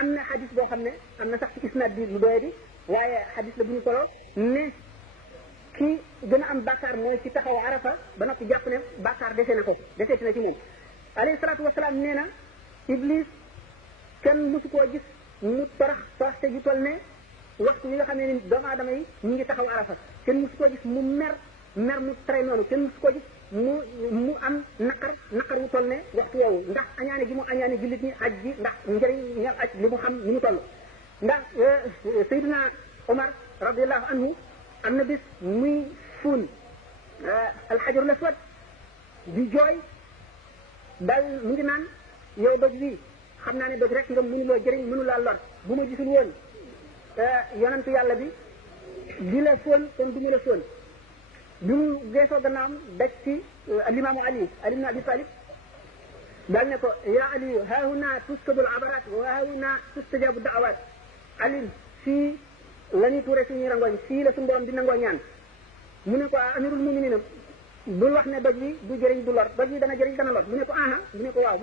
am na xadis boo xam ne am na sax ci isnaad bi lu doye bi waaye xadis la bu ñu solo ne ki gën a am bàkkaar mooy ci taxaw arafa ba noppi jàpp ne bàkkaar dese na ko deseeti na ci moom alayhi salaatu wasalaam nee na iblis kenn mësu koo gis mu torox te ju toll ne waxtu yi nga xam ne ni doomu aadama yi ñu ngi taxaw arafa kenn mësu koo gis mu mer mu tere noonu kenn mësu koo gis mu am naqar wu toll ne waxtu woowu ndax añaane gi mu añaane jullit ñi aj ji ndax njëriñ ñal aj li mu xam ni mu toll ndax Seydina Omar radiallahu anhu am na bis muy fuun alxajarul aswad di jooy dal mu ngi naan yow doj wi xam naa ne doj rek nga mënuloo jëriñ mënulaa lor bu ma gisul woon yonentu yàlla bi di la fóon kon du ma la fóon bi mu geesoo gannaawam daj ci alimaamu Ali ibn Abi Talib daal ne ko yaa Ali haahuna tuskabul abarat wa haahuna tustajabu da'awat Ali fii la ñuy tuure suñuy rangoñ fii la suñu borom di nangoo ñaan mu ne ko amirul muminina bul wax ne doj wi du jëriñ du lor doj wi dana jëriñ dana lor mu ne ko aha mu ne ko waaw